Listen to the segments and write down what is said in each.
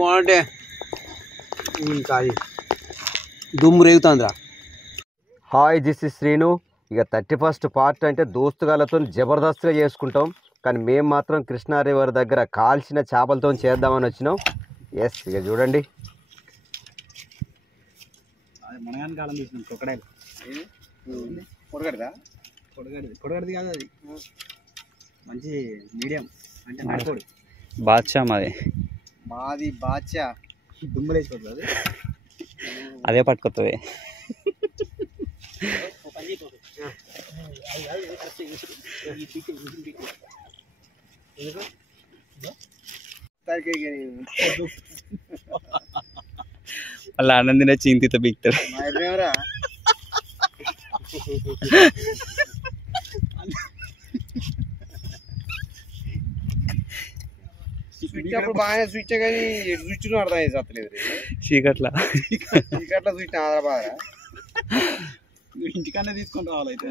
What a దుమ్ము రేగుతుందిరా. Hi, this is Srinu. ఇక 31st పార్ట్ అంటే దోస్తుగాలతో జబర్దస్త్గా చేసుకుంటాం, కానీ మేము మాత్రం కృష్ణా రివర్ దగ్గర కాల్చిన చేపలతో చేద్దామని వచ్చినాం. ఎస్, ఇక చూడండి. కాలం తీసినాం క్రొకడైల్. పొడగడిది కాదు, అది మంచి మీడియం అంటే నడిపోడు. బాద్షా మాది బాద్షా. దుమ్ములు వేసిపోతుంది, అదే పట్టుకొస్తుంది. అలా ఆనందిన చింతిత బిక్తారు. స్విచ్ అప్పుడు బాగానే స్విచ్, కానీ స్విచ్ అర్థం చేస్తలేదు. చీకట్ల స్విచ్ ఆధారబాద్ ఇంటికన్నా తీసుకొని రావాలి. అయితే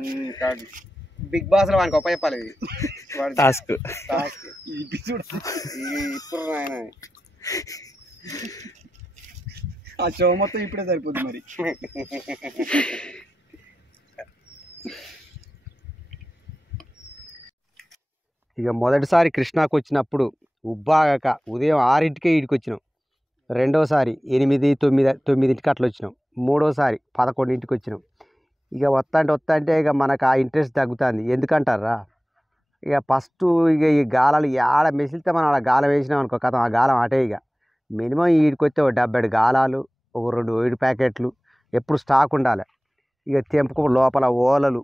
బిగ్ బాస్ లో వానికి ఒప్ప చెప్పాలి టాస్క్. ఇప్పుడు ఆయన ఆ షో మొత్తం ఇప్పుడే సరిపోతుంది మరి. ఇక మొదటిసారి కృష్ణాకు వచ్చినప్పుడు ఉబ్బాగక ఉదయం 6ంటికే ఈడికి వచ్చినాం. రెండోసారి 8, 9ంటికి అట్లా వచ్చినాం. మూడోసారి 11ంటికి వచ్చినాం. ఇక వస్తా ఇక మనకు ఆ ఇంట్రెస్ట్ తగ్గుతుంది. ఎందుకంటారా, ఇక ఫస్ట్ ఇక ఈ గాలాలు ఆడ మెసిలితే మనం ఆడ గాలం వేసినాం అనుకో, కథ ఆ గాలం అటే. ఇక మినిమం ఈడికి వచ్చే 70 గాలాలు, ఒక 2 8 ప్యాకెట్లు ఎప్పుడు స్టాక్ ఉండాలి. ఇక తెంపుకు లోపల ఓలలు,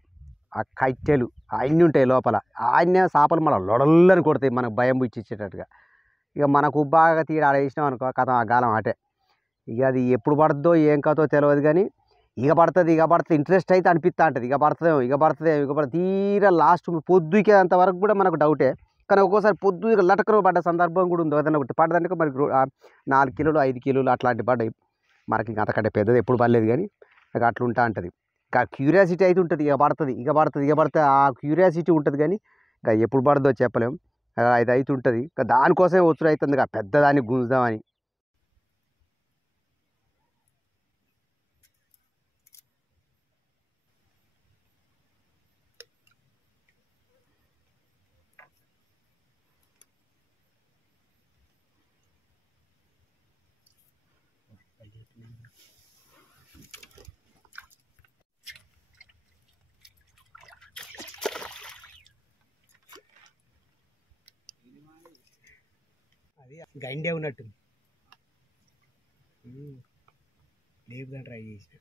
ఆ కట్టెలు అన్నీ ఉంటాయి లోపల. ఆన్నే చేపలు మన లొడల్లని కొడతాయి, మనకు భయం ఇచ్చేటట్టుగా. ఇక మనకు బాగా తీడ ఆడ వేసినాం అనుకో, కథ ఆ గాలం అటే. ఇక అది ఎప్పుడు పడుతుందో ఏం కథో తెలియదు, కానీ ఇక పడుతుంది ఇంట్రెస్ట్ అయితే అనిపిస్తూ ఉంటుంది. ఇక పడుతుంది తీరా లాస్ట్ పొద్దుకే అంతవరకు కూడా మనకు డౌటే. కానీ ఒక్కోసారి పొద్దు లటకరు పడ్డ సందర్భం కూడా ఉంది. ఏదైనా ఒకటి పడ్డదానికి మరి 4 కిలోలు 5 కిలోలు అట్లాంటి పడ్డాయి. మనకి ఇంకా అంతకంటే పెద్దది ఎప్పుడు పడలేదు, కానీ ఇక అట్లా ఉంటా ఉంటుంది. ఇంకా క్యూరియాసిటీ అయితే ఉంటుంది. ఇక పడుతుంది ఆ క్యూరియాసిటీ ఉంటుంది, కానీ ఇంకా ఎప్పుడు పడుతుందో చెప్పలేం. అది అయితే ఉంటుంది. ఇంకా దానికోసమే వచ్చుడు అవుతుంది, ఇక పెద్దదాన్ని గుంజుదామని. అది గండే ఉన్నట్టు లేపుదా ట్రై చేసిన.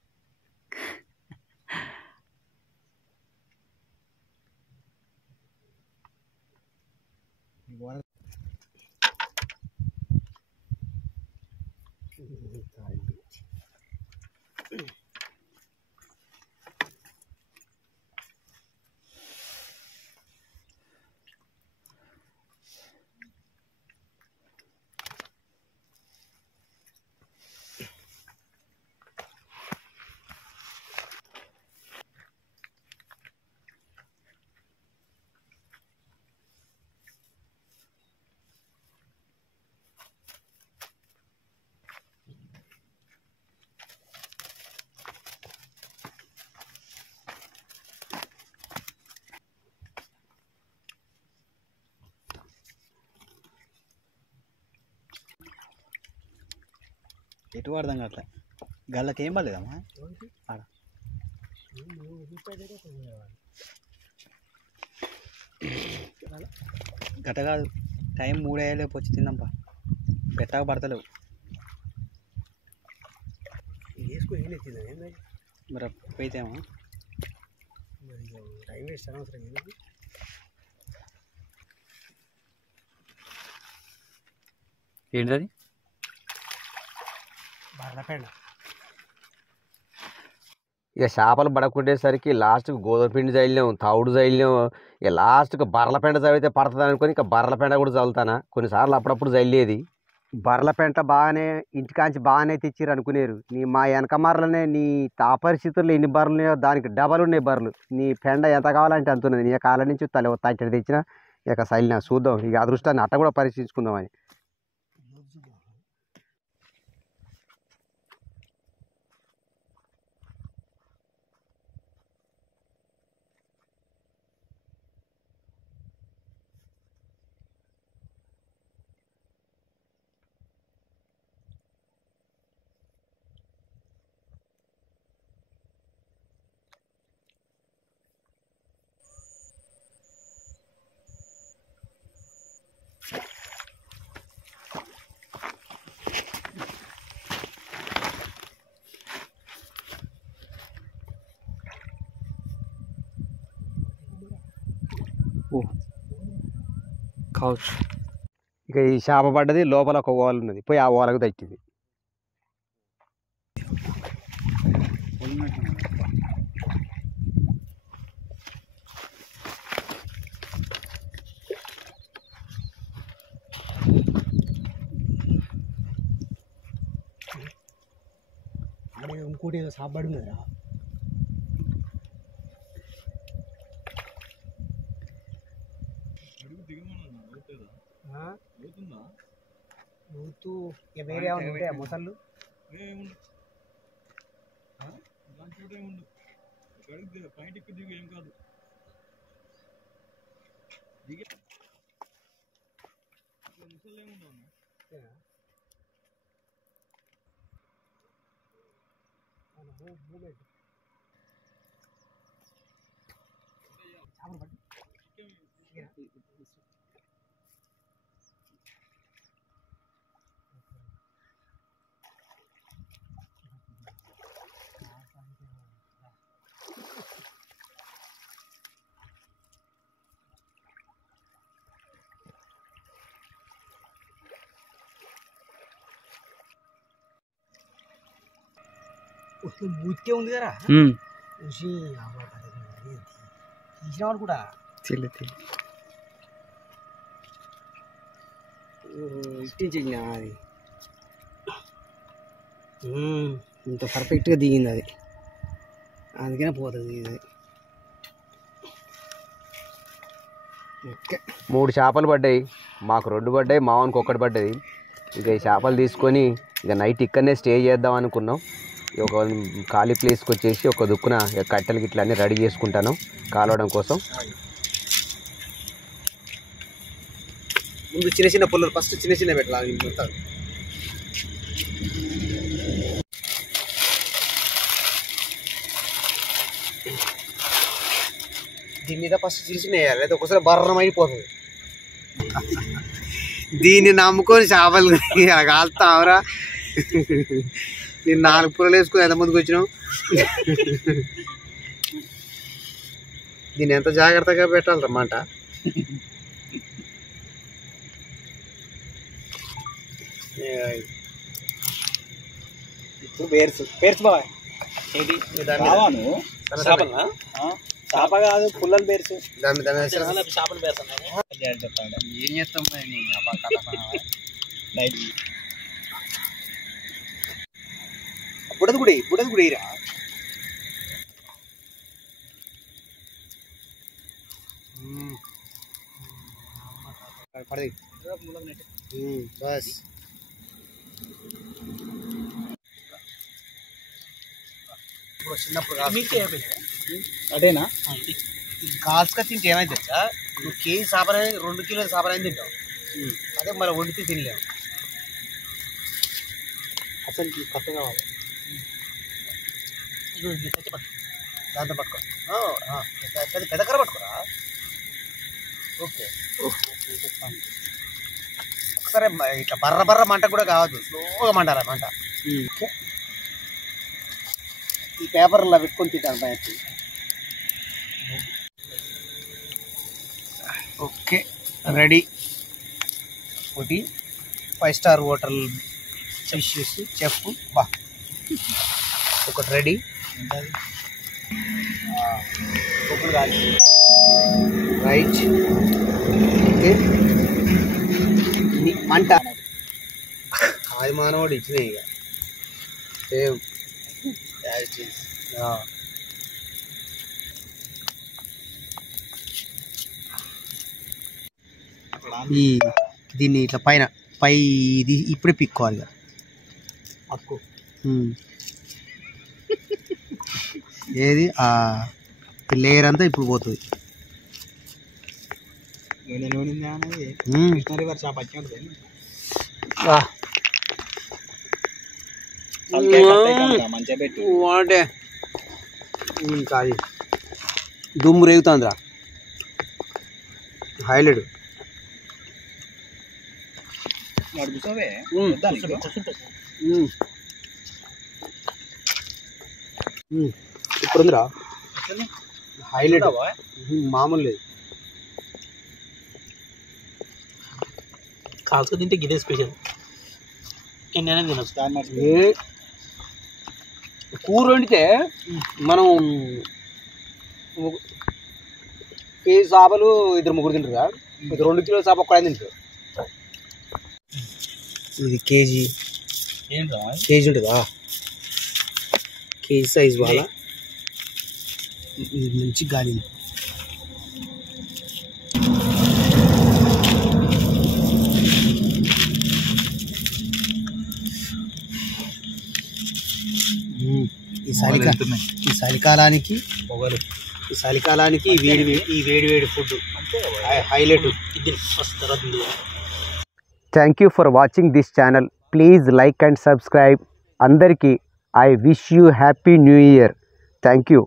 ఎటు అర్థం కావట్లే. గల్లకి ఏం పర్లేదమ్మా ఆడ. గట్ట కాదు, టైం 3 అయ్యేలోపు వచ్చి తిందాంపా. గట్టగా పడతలేవు మరి పోయితేమో టైం వేస్ట్ అనవసరం. ఏంటది? ఇక చేపలు పడకుండేసరికి లాస్ట్కి గోధుమ పిండి చల్లినాం, తవుడు చల్లినాం. ఇక లాస్ట్కి బర్రెల పెండ చదివితే పడుతుంది అనుకొని ఇక బర్రెల పెండ కూడా చల్లుతానా. కొన్నిసార్లు అప్పుడప్పుడు చల్లేది. బర్రెల పెంట బాగానే ఇంటికాంచి బాగానే తెచ్చిర్రు అనుకునేరు నీ మా వెనకమారలోనే నీ ఆ పరిస్థితుల్లో ఎన్ని బర్రెలు ఉన్నాయో దానికి డబల్ ఉన్నాయి బర్రెలు నీ పెండ ఎంత కావాలంటే అంత ఉన్నది నీ కాళ్ళ నుంచి తల తట్టడి తెచ్చిన ఇక సైలిన చూద్దాం ఇక అదృష్టాన్ని అట్ట కూడా పరీక్షించుకుందామని. కావచ్చు. ఇక ఈ చేప పడ్డది లోపల ఒక ఓల ఉన్నది పోయి ఆ ఓలకు తట్టింది. ఇంకోటి ఏదో సాపడి ఉన్నదిరా. ఊతూ వేరే ఏమైనా ఉంటాయా మొసళ్ళు? బూతికే ఉంది కదా చూసి తీసిన వాళ్ళు కూడా ఇట్టించిన అది ఇంత పర్ఫెక్ట్గా దిగింది అది అందుకనే పోతుంది ఇది. ఓకే 3 చేపలు పడ్డాయి మాకు 2 పడ్డాయి మావానికి 1 పడ్డది. ఇక ఈ చేపలు తీసుకొని ఇక నైట్ ఇక్కడనే స్టే చేద్దాం అనుకున్నాం. ఒక ఖాళీ ప్లేస్కి వచ్చేసి ఒక దుక్కున కట్టెలు గిట్ల అన్నీ రెడీ చేసుకుంటాను కాలవడం కోసం. ముందు చిన్న చిన్న పుల్లలు ఫస్ట్ చిన్న చిన్న పెట్టాలి. దీని మీద ఫస్ట్ చిన్న చిన్న వేయాలి, లేదా ఒకసారి బర్రం అయిపోతుంది. దీన్ని నమ్ముకొని చేపలు కాలుతావురా. నేను 4 పుల్లలు వేసుకుని ఎంత ముందుకు వచ్చినావు. దీన్ని ఎంత జాగ్రత్తగా పెట్టాలన్నమాట. పేర్చు బాగా చేప కాదు పుల్లలు పేర్చు. చేపలు పేర్చాను ఏం చేస్తాం. బుడది కూడా ఇరా. పడది బస్ చిన్నప్పుడు అదేనా కాల్చుక తింటే ఏమైంది తెలుసా, నువ్వు కేజీ చేపలు 2 కిలోల చేపలు అయింది తింటావు. అదే మరి వండితే తినలేము. అసలు కొత్త కావాలి దాంతో పట్టుకో, పెద్ద కర్ర పట్టుకోరా. ఓకే ఒకసారి ఇట్లా బర్ర మంట కూడా కావద్దు, స్లోగా మంటారా మంట. ఈ పేపర్లో పెట్టుకొని తింటాను బయట. Okay ready. ఒకటి 5 స్టార్ హోటల్ ఫిష్ చెఫ్ బా ఒకటి రెడీ. ఒకటి కాదు రైట్. ఓకే మంట మానవుడు ఇచ్చినాయి ఇక సేమ్ ఈ దీన్ని ఇట్లా పై ఇది ఇప్పుడే పిక్కోవాలి ఇక అక్కు ఏది లేయర్ అంతా ఇప్పుడు పోతుంది కృష్ణ రివర్ షాప్ వచ్చి ఉంటుంది మంచిగా పెట్టి అంటే ఇంకా అది దుమ్ము రేగుతుందిరా హైలైట్ నడుపుతావే ఇప్పుడు ఉందిరా హైలైట్ మామూలు లేదు కాల్చుకు తింటే గిదే స్పెషల్ ఎన్నైనా తినొచ్చు ఏ కూర వండితే మనం కేజీ చేపలు 2-3 తింటారు కదా ఇది 2 కిలోల చేప ఒక్కడే తింటారు ఇది కేజీ ఉంటుందా కేజీ సైజ్ వాళ్ళ ఇది మంచి గాలి ఈ చలికాలానికి ఈ వేడి food highlight thank you for watching this channel please like and subscribe అందరికీ I wish you happy new year thank you